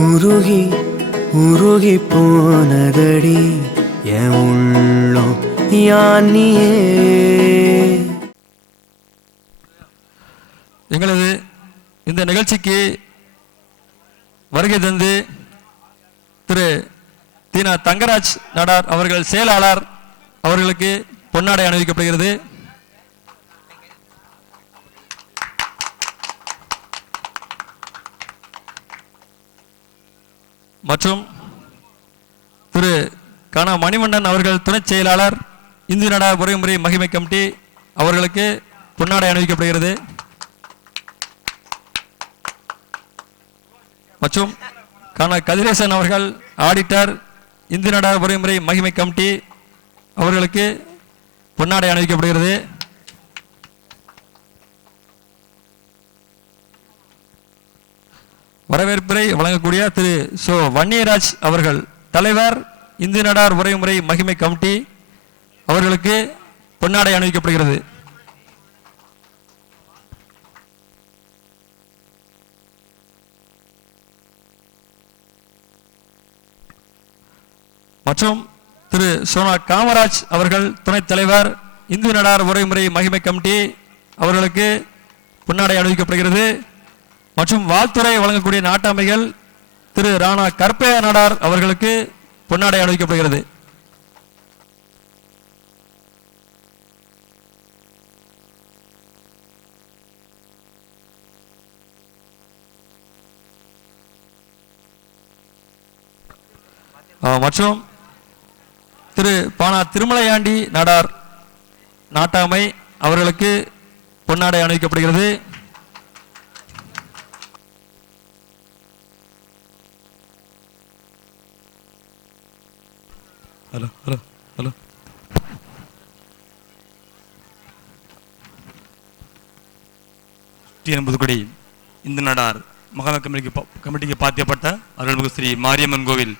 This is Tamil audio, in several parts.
உருகி உருகி போனதடி என் உள்ளம் யானியே. எங்களது இந்த நிகழ்ச்சிக்கு வருகை தந்து திரு தீனா தங்கராஜ் நாடார் அவர்கள் செயலாளர் அவர்களுக்கு பொன்னாடை அணிவிக்கப்படுகிறது. மற்றும் திரு கன மணிவண்ணன் அவர்கள் துணை செயலாளர் இந்து நாடார் உறவுமுறை மகிமை கமிட்டி அவர்களுக்கு பொன்னாடை அணிவிக்கப்படுகிறது. மற்றும் கன கதிரேசன் அவர்கள் ஆடிட்டர் இந்து நாடார் உறவுமுறை மகிமை கமிட்டி அவர்களுக்கு பொன்னாடை அணிவிக்கப்படுகிறது. வரவேற்புரை வழங்கக்கூடிய திரு சோ வன்னியராஜ் அவர்கள் தலைவர் இந்து நாடார் உறவுமுறை மகிமை கமிட்டி அவர்களுக்கு பொன்னாடை அணிவிக்கப்படுகிறது. மற்றும் திரு சோனா காமராஜ் அவர்கள் துணைத் தலைவர் இந்து நாடார் உறவுமுறை மகிமை கமிட்டி அவர்களுக்கு பொன்னாடை அணிவிக்கப்படுகிறது. மற்றும் வாழ்த்துறை வழங்கக்கூடிய நாட்டாமைகள் திரு ராணா கற்பையா நாடார் அவர்களுக்கு பொன்னாடை அணிவிக்கப்படுகிறது. மற்றும் திரு பானா திருமலையாண்டி நாடார் நாட்டாமை அவர்களுக்கு பொன்னாடை அணிவிக்கப்படுகிறது. Hello hello hello Pudukkudi Hindu Nadar மகாம கமிட்டிக்கு பாத்தியப்பட்ட அருள்மிகு ஸ்ரீ மாரியம்மன் கோவில்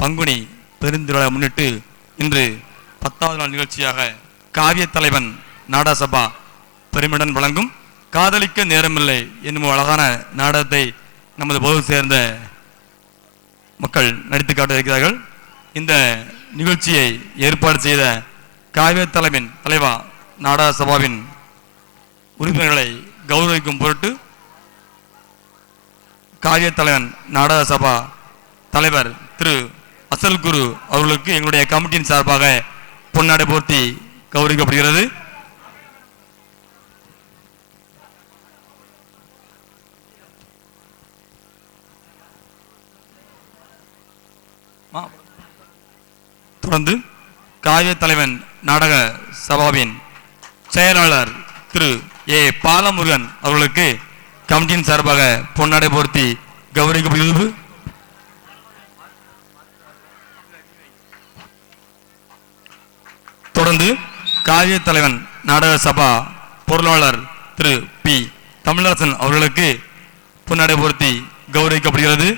பங்குனி பெருந்திருவிழா முன்னிட்டு இன்று 10வது நாள் நிகழ்ச்சியாக காவிய தலைவன் நாடக சபா பெருமிடன் வழங்கும் காதலிக்க நேரமில்லை என்னும் அழகான நாடகத்தை நமது பொது சேர்ந்த மக்கள் நடித்து காட்ட இருக்கிறார்கள். இந்த நிகழ்ச்சியை ஏற்பாடு செய்த காவிய தலைவா நாடக சபாவின் உறுப்பினர்களை கௌரவிக்கும் பொருட்டு காவிய தலைவன் நாடக சபா தலைவர் திரு அசல் குரு அவர்களுக்கு எங்களுடைய கமிட்டியின் சார்பாக பொன்னாடை போர்த்தி கௌரவிக்கப்படுகிறது. தொடர்ந்து காவிய தலைவன் நாடக சபாவின் செயலாளர் திரு ஏ பாலமுருகன் அவர்களுக்கு கமிட்டியின் சார்பாக பொன்னாடை போர்த்தி கௌரவிக்கப்படுகிறது. தொடர்ந்து காவிய தலைவன் நாடக சபா பொருளாளர் திரு பி தமிழரசன் அவர்களுக்கு பொன்னாடை போர்த்தி கௌரவிக்கப்படுகிறது.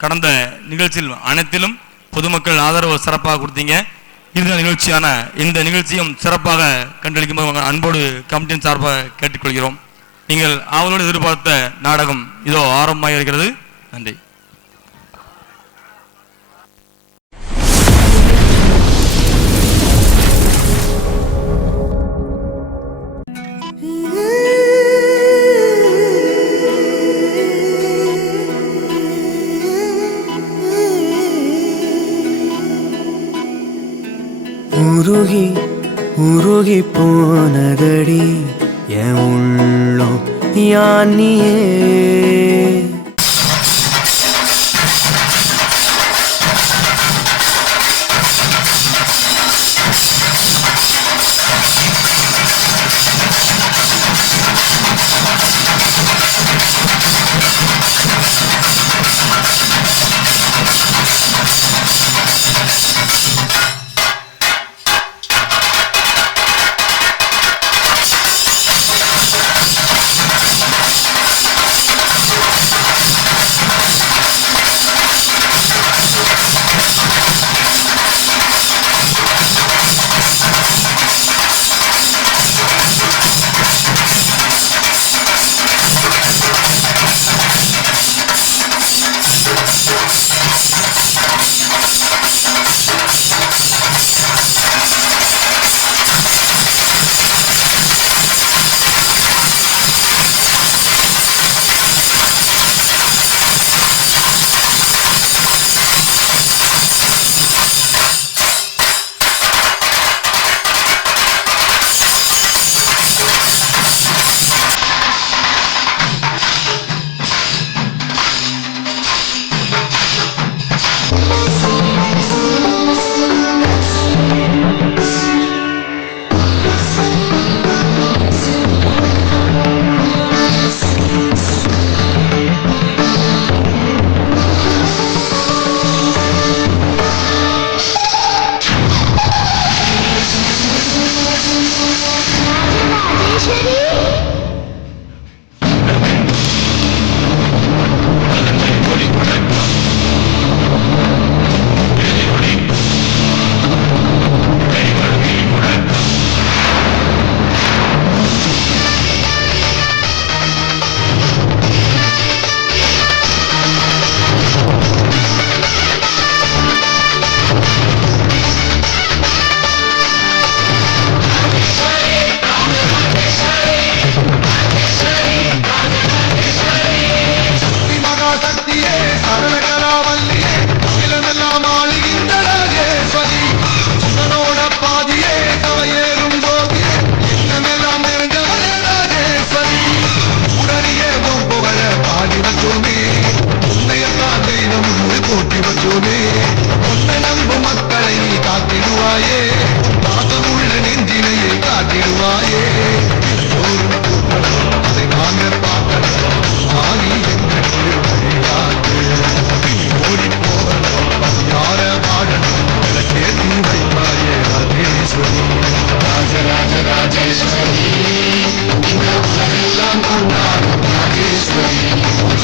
கடந்த நிகழ்ச்சியில் அனைத்திலும் பொதுமக்கள் ஆதரவு சிறப்பாக கொடுத்தீங்க. இந்த நிகழ்ச்சியான இந்த நிகழ்ச்சியும் சிறப்பாக கண்டளிக்கும்போது அன்போடு கமிட்டியின் சார்பாக கேட்டுக்கொள்கிறோம். நீங்கள் ஆவலோடு எதிர்பார்த்த நாடகம் இதோ ஆரம்பமாக இருக்கிறது. நன்றி. உருகி உருகி போனதடி என் உள்ளம் யானியே. காத்திடுவாயே எல்லோரும் கூட்டணும் அதை நாங்க பார்க்கணும் ஆகி எங்களுக்கு வழிகாட்டு ஓடி போகணும் பசியார வாழணும் விளக்கேற்றி வைப்பாயே ராஜேஸ்வரி ராஜராஜ ராஜேஸ்வரி இந்த உலகெல்லாம் கொண்டாடும் ராஜேஸ்வரி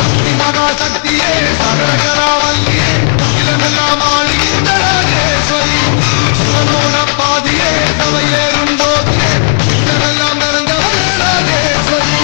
சக்தி மகாசக்தியே சகலகலாவல்லியே இளமெல்லாம் ஆளுகின்ற ராஜேஸ்வரி சிவனோட பாதியே தவையேறும் போதியே இதெல்லாம் நிறைந்தவளே ராஜேஸ்வரி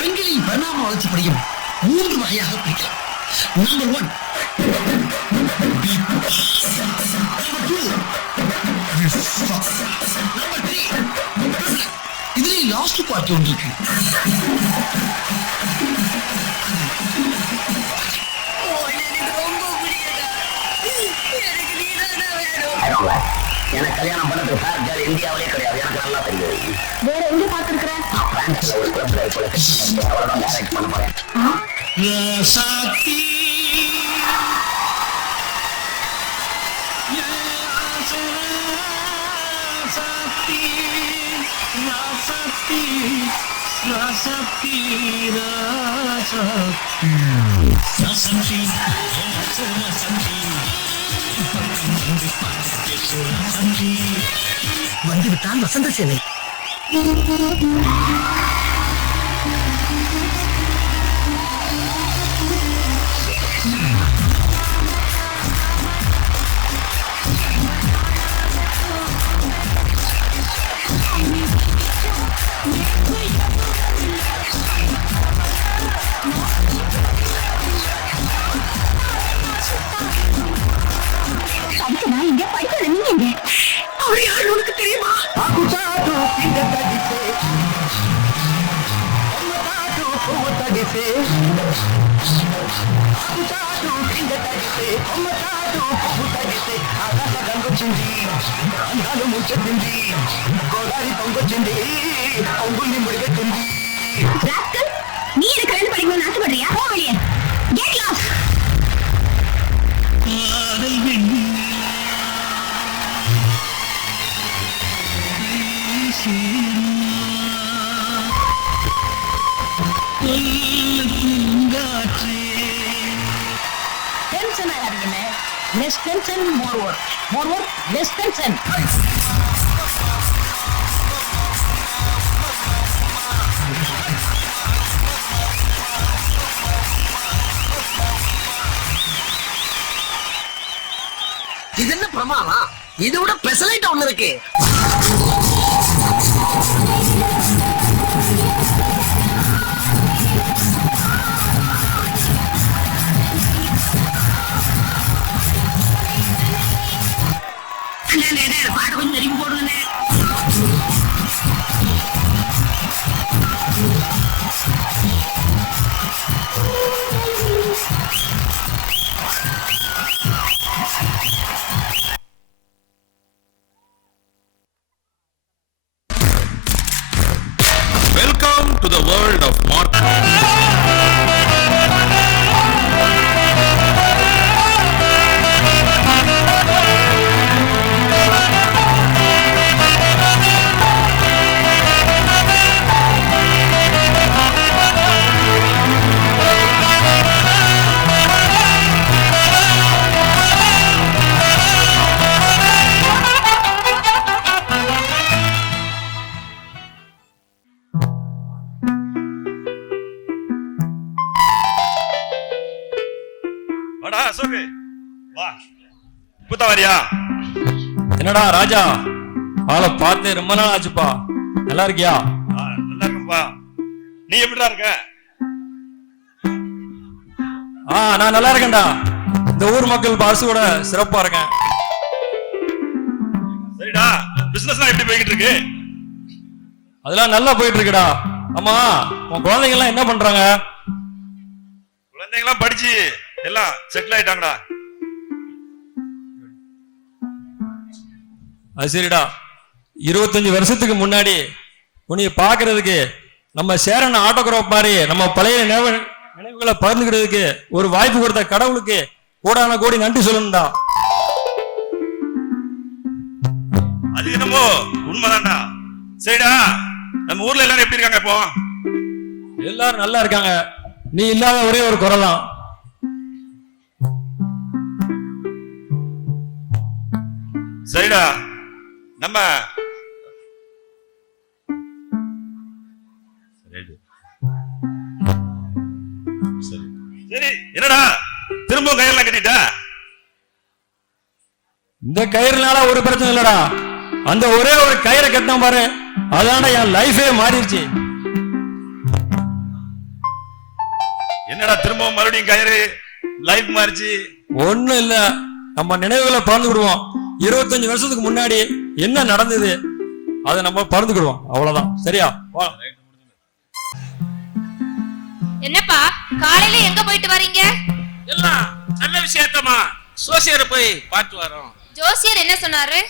பெண்களின் பரிணாம வளர்ச்சி படியும் 3 வகையாக பிரிக்கலாம். நம்பர் 1 நம்பர் 3 இதுல லாஸ்ட் பார்ட் ஒன்று இருக்கு. எனக்கு கல்யாணம் பண்ணது ஃபேர் கேர்ள் இந்தியாவிலே கிடையாது. எனக்கு நல்லா தெரியும். வேற எங்க பாத்துருக்கேன்? பிரான்ஸ்ல ஒரு கிளப்ல அவ்வளவுதான் மேரேஜ் பண்ண போறேன். வந்துவிட்டான் வசந்த சேனை. நான் இங்க படிக்கல, நீங்க அவர் யார் உனக்கு தெரியுமா? நீ எனக்கு 2 படிக்கணும்னு ஆசைப்படுறியா? போ வெளியே. Get lost. Tension ஆகாதீங்க. Less tension, more work. More work, less tension. இது என்ன பிரமாதம்? இதை விட பெசலைட் ஒண்ணு இருக்கு. பாட்டு கொஞ்சம் திரும்பி போடுங்கண்ணே. Welcome to the world of Mark. வாடா அசோக்கு, வா. புத்தா வரியா? என்னடா ராஜா, ஆளை பார்த்து ரொம்ப நாள் ஆச்சுப்பா. நல்லா இருக்கியா? நல்லா இருக்கும்பா. நீ எப்படிடா இருக்க? நான் நல்லா இருக்கேன்டா. இந்த ஊர் மக்கள் பாசோட சிறப்பா இருக்கேன். சரிடா, பிசினஸ் எப்படி போய்கிட்டு இருக்கு? அதெல்லாம் நல்லா போயிட்டு இருக்குடா. ஆமா, உன் குழந்தைங்க எல்லாம் என்ன பண்றாங்க? குழந்தைங்களாம் படிச்சு எல்லாம் செட்டில் ஆயிட்டாங்கடா. அது சரிடா. 25 வருஷத்துக்கு முன்னாடி உன்னைய பாக்குறதுக்கு நம்ம சேரன் ஆட்டோகிராஃப் மாதிரி நம்ம பழைய நினைவுகளை பகிர்ந்துக்கிறதுக்கு ஒரு வாய்ப்பு கொடுத்த கடவுளுக்கு கோடான கோடி நன்றி சொல்லணும்டா. அது என்னமோ உண்மைதான்டா. சரிடா, நம்ம ஊர்ல எல்லாரும் எப்படி இருக்காங்க இப்போ? எல்லாரும் நல்லா இருக்காங்க. நீ இல்லாத ஒரே ஒரு குறை தான். சரிடா, நம்ம சரி என்னடா திரும்ப கயிறுலாம் கட்டிட்ட? இந்த கயிறுனால ஒரு பிரச்சனை இல்லடா. அந்த ஒரே ஒரு கயிறை கட்டின பாரு, அதான என் லைஃபே மாறிடுச்சு. என்னடா திரும்பவும் மறுபடியும் கயிறு லைஃப் மாறிச்சு? ஒண்ணும் இல்ல, நம்ம நினைவுகளை பறந்துக்கிடுவோம். 25 வருஷத்துக்கு முன்னாடி என்ன நடந்தது அதை நம்ம பறந்துக்கிடுவோம். அவ்வளவுதான். சரியா? என்னப்பா காலையில எங்க போயிட்டு வரீங்க? எல்லாம் நல்ல விஷயத்தமா சோசியரை போய் பார்த்து வரோம். ஜோசியர் என்ன சொன்னாரு?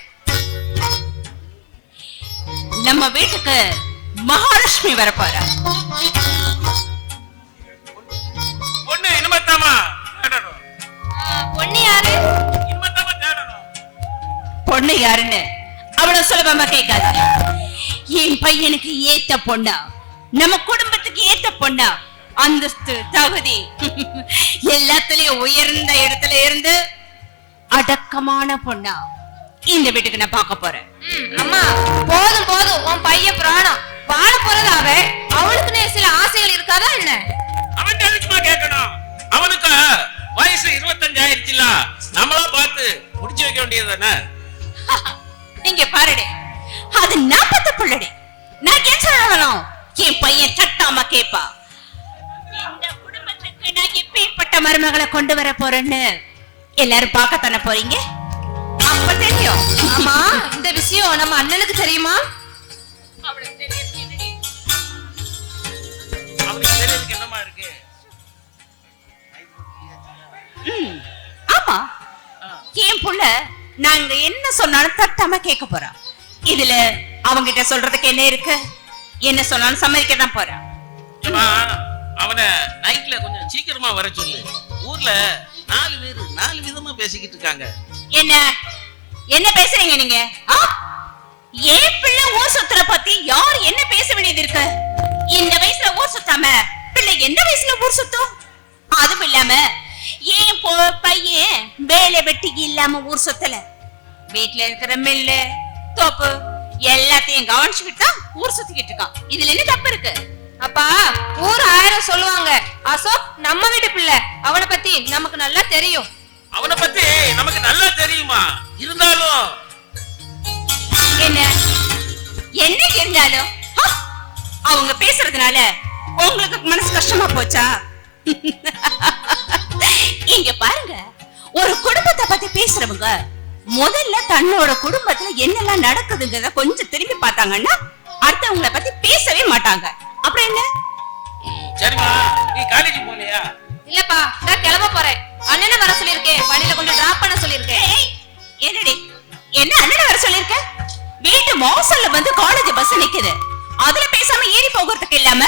நம்ம வீட்டுக்கு மகாலட்சுமி வரப்போறா. பொண்ணு இனிமத்தாமா தேடணும். பொண்ணு யாரு? இனிமத்தாமா தேடணும். பொண்ணு யாருன்னு அவ்வளவு சுலபமா கேட்காது. என் பையனுக்கு ஏத்த பொண்ணா, நம்ம குடும்பத்துக்கு ஏத்த பொண்ணா, அந்தஸ்து தகுதி எல்லாத்துலயும் உயர்ந்த இடத்துல இருந்து அடக்கமான பொண்ணா இந்த வீட்டுக்கு நான் பார்க்க போறேன். அம்மா போதும் போதும், உன் பையன் பிராணம் வாழ போறது. அவளுக்குன்னு சில ஆசைகள் இருக்காதா என்ன? அவன் எதுக்குமா கேட்கணும்? அவனுக்கு வயசு 25 ஆயிடுச்சுல, நம்மளா பார்த்து முடிச்சு வைக்க வேண்டியது தானே. நீங்க பாருடே, அது நான் பத்த புள்ளடி. நான் ஏன் சொல்லணும்? என் பையன் சட்டாம கேப்பா. இந்த குடும்பத்துக்கு நான் எப்பேற்பட்ட மருமகளை கொண்டு வர போறேன்னு எல்லாரும் பார்க்கத்தானே போறீங்க. அப்ப தெரியும். ஆமா, இந்த விஷயம் நம்ம அண்ணனுக்கு தெரியுமா? அவளுக்கு தெரியும். அவனுக்கு தெரியறதுக்கு என்னமா இருக்கு? ஆமா, என் புள்ள நாங்க என்ன சொன்னாலும் தட்டாம கேட்க போறா. இதுல அவங்கிட்ட சொல்றதுக்கு என்ன இருக்கு? என்ன சொன்னாலும் சம்மதிக்க தான் போறா. அவனை நைட்ல கொஞ்சம் சீக்கிரமா வர சொல்லு. ஊர்ல 4 பேர் 4 விதமா பேசிக்கிட்டு இருக்காங்க. என்ன என்ன பேசுறீங்க நீங்க? ஏன் பிள்ளை ஊர் சுத்துற பத்தி யார் என்ன பேச வேண்டியது இருக்கு? இந்த வயசுல ஊர் சுத்தாம பிள்ளை எந்த வயசுல ஊர் சுத்தும்? அதுவும் இல்லாம ஏன் பையன் வேலை வெட்டி இல்லாம ஊர் சுத்தல. வீட்டுல இருக்கிற மில்லு தோப்பு எல்லாத்தையும் கவனிச்சுக்கிட்டு தான் ஊர் சுத்திக்கிட்டு இருக்கான். இதுல என்ன தப்பு இருக்கு? அப்பா ஊர் 1000 சொல்லுவாங்க. அசோக் நம்ம வீட்டு பிள்ளை, அவனை பத்தி நமக்கு நல்லா தெரியும். அவனை பத்தி நமக்கு நல்லா தெரியுமா? இருந்தாலும் என்ன என்ன இருந்தாலும் அவங்க பேசுறதுனால உங்களுக்கு மனசு கஷ்டமா போச்சா? இங்க பாருங்க, ஒரு குடும்பத்தை பத்தி பேசுறவங்க முதல்ல தன்னோட குடும்பத்துல என்னெல்லாம் நடக்குதுங்கிறத கொஞ்சம் திரும்பி பார்த்தாங்கன்னா அடுத்தவங்களை பத்தி பேசவே மாட்டாங்க. அப்புறம் என்ன? சரிம்மா, நீ காலேஜ் போலையா? இல்லப்பா, நான் கிளம்ப போறேன். அண்ணனை வர சொல்லிருக்கேன், வண்டியில கொண்டு டிராப் பண்ண சொல்லிருக்கேன். என்னடி என்ன அண்ணனை வர சொல்லிருக்க? வீட்டு மோசல்ல வந்து காலேஜ் பஸ் நிக்குது, அதுல பேசாம ஏறி போகிறதுக்கு இல்லாம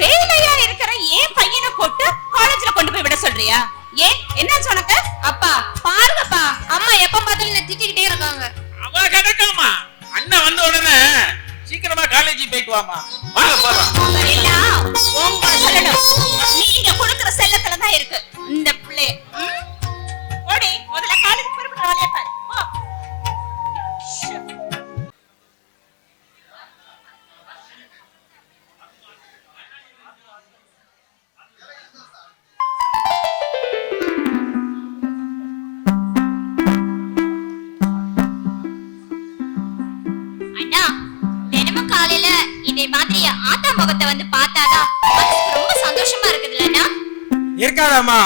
வேலையா இருக்கிற ஏன் பையனை போட்டு காலேஜ்ல கொண்டு போய் விட சொல்றியா? ஏன் என்னாச்சு உனக்கு? அப்பா பாருங்கப்பா, அம்மா எப்ப பார்த்தாலும் என்ன திட்டிக்கிட்டே இருக்காங்க. அவ கிடக்காமா, அண்ணன் வந்த உடனே சீக்கிரமா காலேஜ் போயிட்டு வாமா. வாங்க போலாம். எல்லாம் உங்க சொல்லணும். நீங்க கொடுக்கிற செல்லத்துல தான் இருக்கு இந்த பிள்ளை. ஓடி முதல்ல காலேஜ் புறப்பட்டு வரைய பாரு. போ. அண்ணா, தினமும் காலையில இதே மாதிரி ஆத்தா முகத்தை வந்து பார்த்தாதான் மனசுக்கு ரொம்ப சந்தோஷமா இருக்குதுல்ல அண்ணா? இருக்காதாமா,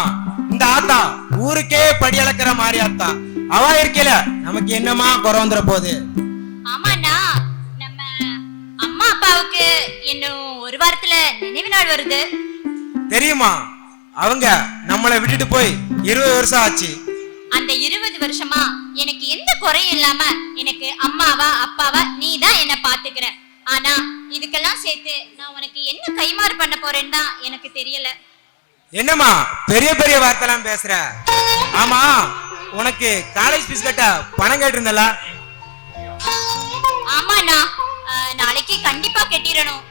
இந்த ஆத்தா ஊருக்கே படி அளக்கிற மாதிரி ஆத்தா. அவ இருக்கல நமக்கு என்னமா குறை வந்துற போகுது? ஆமாண்ணா, நம்ம அம்மா அப்பாவுக்கு இன்னும் ஒரு வாரத்துல நினைவு நாள் வருது. தெரியுமா, அவங்க நம்மளை விட்டுட்டு போய் 20 வருஷம் ஆச்சு. அந்த 20 வருஷமா எனக்கு எந்த குறையும் இல்லாம எனக்கு அம்மாவா அப்பாவா நீ தான் என்ன பாத்துக்கிற. ஆனா இதுக்கெல்லாம் சேர்த்து நான் உனக்கு என்ன கைமாறு பண்ண போறேன்னு தான் எனக்கு தெரியல. என்னம்மா பெரிய பெரிய வார்த்தைலாம் பேசுற? ஆமா, உனக்கு காலேஜ் ஃபீஸ் கட்ட பணம் கேட்டிருந்தல? ஆமாண்ணா, நாளைக்கு கண்டிப்பா கட்டிடணும்.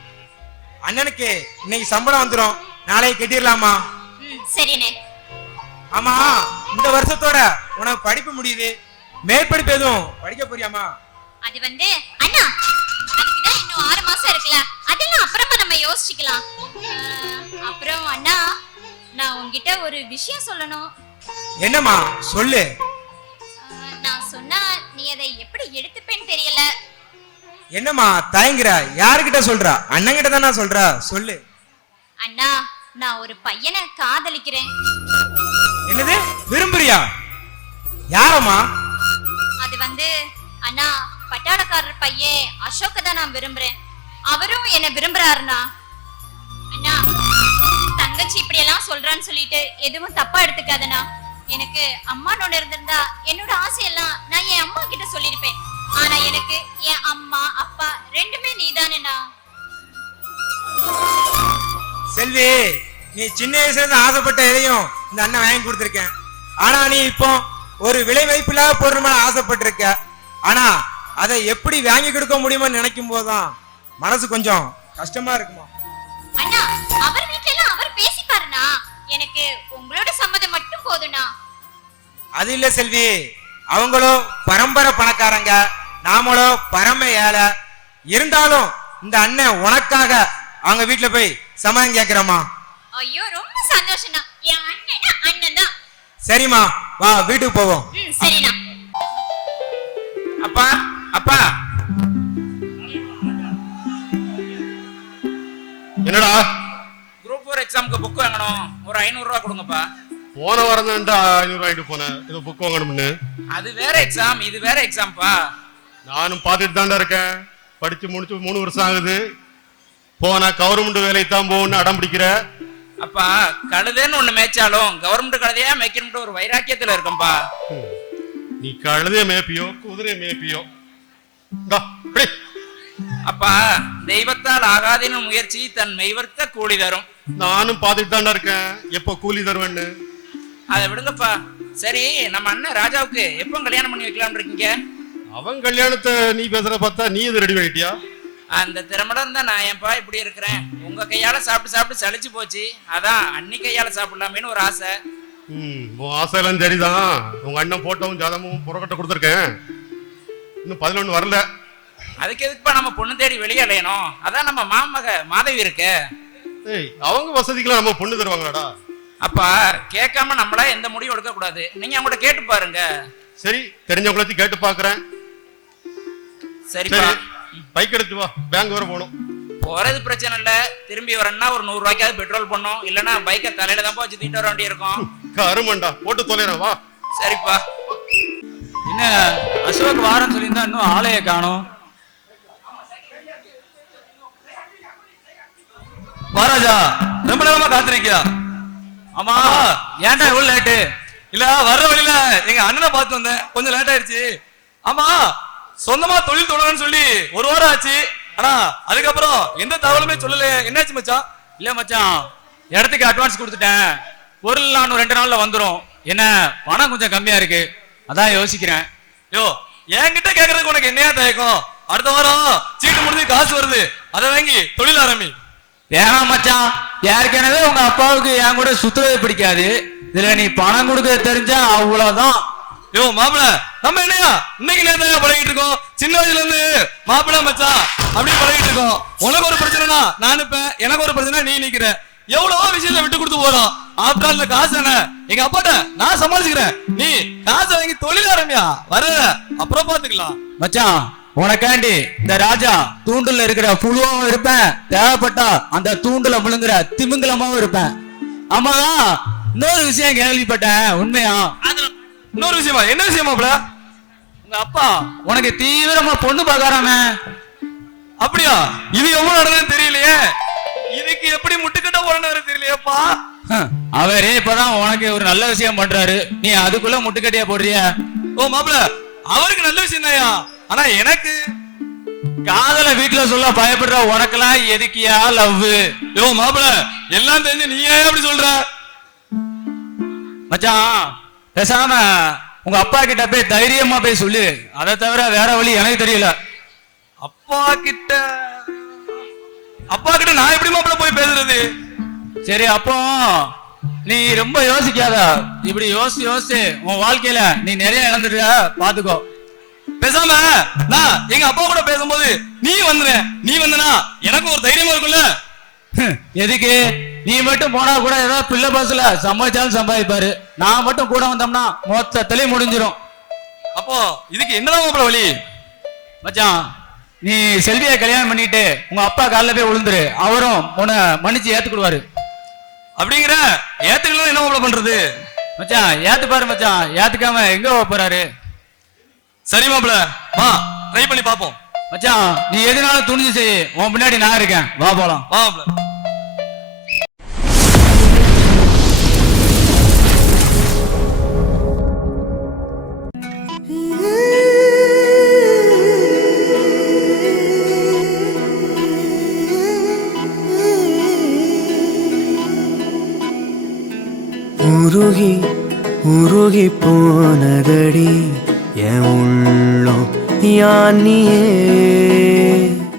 அண்ணனுக்கு இன்னைக்கு சம்பளம் வந்துடும், நாளைக்கு கட்டிடலாமா? சரிண்ணே. ஆமா, இந்த வருஷத்தோட உனக்கு படிப்பு முடியுது, மேற்படிப்பு எதுவும் படிக்க போறியாமா? அது வந்து அண்ணா, அதுக்குதான் இன்னும் 6 மாசம் இருக்குல்ல, அதெல்லாம் அப்புறமா நம்ம யோசிச்சுக்கலாம். அப்புறம் அண்ணா, நான் உன்கிட்ட ஒரு விஷயம் சொல்லணும். என்னம்மா சொல்லு. நான் சொன்னா நீ அதை எப்படி எடுத்துப்பேன்னு தெரியல. என்னம்மா தயங்குற? யாருக்கிட்ட சொல்ற? அண்ணங்கிட்ட தானே சொல்ற, சொல்லு. அண்ணா, நான் ஒரு பையனை காதலிக்கிறேன். என்னது, விரும்புறியா? யாரம்மா? அது வந்து அண்ணா, பட்டாளக்காரர் பையன் அசோக்க தான் நான் விரும்புறேன். அவரும் என்ன விரும்புறாருண்ணா. அண்ணா, தங்கச்சி இப்படி எல்லாம் சொல்றான்னு சொல்லிட்டு எதுவும் தப்பா எடுத்துக்காதண்ணா. எனக்கு அம்மான்னு ஒண்ணு இருந்திருந்தா என்னோட ஆசையெல்லாம் நான் என் அம்மா கிட்ட சொல்லிருப்பேன். ஆனா எனக்கு என் அம்மா அப்பா ரெண்டுமே நீதானேண்ணா. செல்வி, நீ சின்ன வயசுல இருந்து ஆசைப்பட்ட எதையும் இந்த அண்ணன் வாங்கி கொடுத்திருக்கேன். ஆனா நீ இப்போ ஒரு விலை வைப்பில்லாத பொருள் மேல ஆசைப்பட்டிருக்க. ஆனா அதை எப்படி வாங்கி கொடுக்க முடியுமோ நினைக்கும் போதுதான் மனசு கொஞ்சம் கஷ்டமா இருக்குமா? அண்ணா, அவர் வீட்ல எல்லாம் அவர் பேசிப்பாருண்ணா. எனக்கு உங்களோட சம்மதம் மட்டும் போதுண்ணா. அது இல்ல செல்வி, அவங்களும் பரம்பரை பணக்காரங்க, நாமளோ பரம ஏழை. இருந்தாலும் இந்த அண்ணன் உனக்காக அவங்க வீட்டுல போய் சம்மதம் கேக்குறமா? ஐயோ, ரொம்ப சந்தோஷம்ண்ணா. என் அண்ணன் அண்ணன் தான். சரிம்மா, வா வீட்டுக்கு போவோம். சரிண்ணா. அப்பா அப்பா, என்னடா குரூப் 4 எக்ஸாமுக்கு புக் வாங்கணும், ஒரு 500 ரூபா கொடுங்கப்பா. போன வாரம் தான் 500 வாங்கிட்டு போனேன், ஏதோ புக் வாங்கணும்னு. அது வேற எக்ஸாம், இது வேற எக்ஸாம்பா. நானும் பார்த்துட்டு தாண்டா இருக்கேன். படிச்சு முடிச்சு 3 வருஷம் ஆகுது. போனா கவர்மெண்ட் வேலைக்கு தான் போகணும்னு அடம் பிடிக்கிற. அப்பா, கழுதைன்னு ஒண்ணு மேய்ச்சாலும் கவர்மெண்ட் கழுதையா மேய்க்கணும்னு ஒரு வைராக்கியத்துல இருக்கம்பா. நீ கழுதைய மேய்ப்பியோ குதிரையை மேய்ப்பியோ? அப்பா, தெய்வத்தால் ஆகாதின முயற்சி தன் மெய்வர்த்த கூலி தரும். நானும் பார்த்துட்டு தாண்டா இருக்கேன், எப்போ கூலி தருவேன்னு. அதை விடுங்கப்பா. சரி, நம்ம அண்ணன் ராஜாவுக்கு எப்போ கல்யாணம் பண்ணி வைக்கலாம்னு இருக்கீங்க? அவன் கல்யாணத்தை நீ பேசுற பார்த்தா நீ இது ரெடி பண்ணிட்டியா? அந்த திறமடம் தான் நான் ஏன்பா இப்படி இருக்கிறேன். உங்க கையால சாப்பிட்டு சாப்பிட்டு சலிச்சு போச்சு, அதான் அன்னி கையால சாப்பிடலாமேன்னு ஒரு ஆசை. உன் ஆசையெல்லாம் சரிதான். உங்க அண்ணன் போட்டவும் ஜாதமும் புறக்கட்ட கொடுத்துருக்கேன், இன்னும் 11 வரல. அதுக்கு எதுக்குப்பா நம்ம பொண்ணு தேடி வெளியே அலையணும்? அதான் நம்ம மாமக மாதவி இருக்கு. ஏய், அவங்க வசதிக்கெல்லாம் நம்ம பொண்ணு தருவாங்களாடா? அப்பா, கேட்காம நம்மளா எந்த முடிவும் எடுக்க கூடாது. நீங்க அவங்கள்ட்ட கேட்டு பாருங்க. சரி, தெரிஞ்சவங்களத்தையும் கேட்டு பாக்குறேன். சரிப்பா, பைக் எடுத்து வா, பேங்க் வர போகணும். போறது பிரச்சனை இல்ல, திரும்பி வரணும்னா ஒரு 100 ரூபாய்க்காவது பெட்ரோல் பண்ணும், இல்லன்னா பைக்கை தலையில தான் வச்சு தூக்கிட்டு வர வேண்டி இருக்கும். கருமண்டா, போட்டு தொலைறேன் வா. சரிப்பா. என்ன அசோக் வாரன்னு சொல்லியிருந்தா இன்னும் ஆளைய காணோம். மகாராஜா ரொம்ப நேரமா காத்திருக்கியா? ஆமா, ஏன்டா இவ்வளவு லேட்டு? இல்ல வர்ற வழியில எங்க அண்ணனை பார்த்து வந்தேன், கொஞ்சம் லேட் ஆயிடுச்சு. ஆமா, சொந்தமா தொழில் தொடங்கணும்னு சொல்லி ஒரு வாரம் ஆச்சு. ஆனா அதுக்கப்புறம் எந்த தகவலுமே சொல்லலையே, என்னாச்சு மச்சான்? இல்ல மச்சான், இடத்துக்கு அட்வான்ஸ் கொடுத்துட்டேன். பொருள் நான் 2 நாள்ல வந்துடும். என்ன பணம் கொஞ்சம் கம்மியா இருக்கு, அதான் யோசிக்கிறேன். யோ, என்கிட்ட கேக்குறதுக்கு உனக்கு என்னையா தயக்கம்? அடுத்த வாரம் சீட்டு முடிஞ்சு காசு வருது, அதை வாங்கி தொழில் ஆரம்பி. வேணாம் மச்சான், ஏற்கனவே உங்க அப்பாவுக்கு என் கூட சுத்துறது பிடிக்காது. இதுல நீ பணம் கொடுக்க தெரிஞ்சா அவ்வளவுதான். யோ மாப்பிள, நம்ம என்னையா இன்னைக்கு நேரத்தையா பழகிட்டு இருக்கோம். சின்ன வயசுல இருந்து மாப்பிள மச்சான் அப்படியே பழகிட்டு இருக்கோம். உனக்கு ஒரு பிரச்சனைனா நான் நிப்பேன், எனக்கு ஒரு பிரச்சனை நீ நிக்கிற. எவ்வளவோ விஷயத்த விட்டு கொடுத்து போறோம். ஆப்டால காசு என்ன எங்க அப்பாட்ட நான் சமாளிச்சுக்கிறேன். நீ காசை வாங்கி தொழில் ஆரம்பியா, வர அப்புறம் பாத்துக்கலாம். மச்சான், உனக்காண்டி இந்த ராஜா தூண்டுல இருக்கிற புழுவாவும் இருப்பேன், தேவைப்பட்டா அந்த தூண்டுல முழுங்குற திமிங்கலமாவும் இருப்பேன். ஆமா, இன்னொரு விஷயம் கேள்விப்பட்டேன், உண்மையா? இன்னொரு விஷயமா? என்ன விஷயமாப்ல? உங்க அப்பா உனக்கு தீவிரமா பொண்ணு பாக்காராமே. அப்படியா? இது எவ்வளவு நடந்ததுன்னு தெரியலையே. இதுக்கு எப்படி முட்டுக்கட்ட போறேன்னு தெரியலையப்பா. அவரே இப்பதான் உனக்கு ஒரு நல்ல விஷயம் பண்றாரு, நீ அதுக்குள்ள முட்டுக்கட்டியா போடுறிய? ஓ மாப்பிள, அவருக்கு நல்ல விஷயம் தான்யா, ஆனா எனக்கு காதல வீட்டுல சொல்ல பயப்படுற உனக்கெல்லாம் எதுக்கியா லவ்? யோ மாப்பிள, எல்லாம் தெரிஞ்சு நீ ஏன் அப்படி சொல்ற? மச்சான், பேசாம உங்க அப்பா கிட்ட போய் தைரியமா போய் சொல்லு. அதை தவிர வேற வழி எனக்கு தெரியல. அப்பா கிட்ட நான் எப்படி மாப்பிள போய் பேசுறது? சரி, அப்போ நீ ரொம்ப யோசிக்காத. இப்படி யோசிச்சு உன் வாழ்க்கையில நீ நிறைய இழந்துட்ட, பாத்துக்கோ. பேசாம நான் எங்க அப்பா கூட பேசும்போது நீ வந்தனா எனக்கு ஒரு தைரியமா இருக்கும்ல. எதுக்கு? நீ மட்டும் போனா கூட ஏதாவது பிள்ளை பஸ்ல சம்பாதிச்சாலும் சம்பாதிப்பாரு. நான் மட்டும் கூட வந்தோம்னா மொத்தத்திலே முடிஞ்சிடும். அப்போ இதுக்கு என்னதான் மாப்பிள வழி? மச்சான், நீ செல்வியை கல்யாணம் பண்ணிட்டு உங்க அப்பா காலில் போய் விழுந்துரு, அவரும் உன்னை மன்னிச்சு ஏத்துக்கிடுவாரு. அப்படிங்கிற? ஏத்துக்கலாம் என்ன மாப்பிள பண்றது? மச்சான் ஏத்து பாரு மச்சான், ஏத்துக்காம எங்க போறாரு? சரி மாப்பிள, வா ட்ரை பண்ணி பாப்போம். மச்சான், நீ எதுனாலும் துணிஞ்சு செய், உன் பின்னாடி நான் இருக்கேன், வா போலாம். வா மாப்பிள. உருகி உருகி போனதடி என் உள்ளம் யானியே.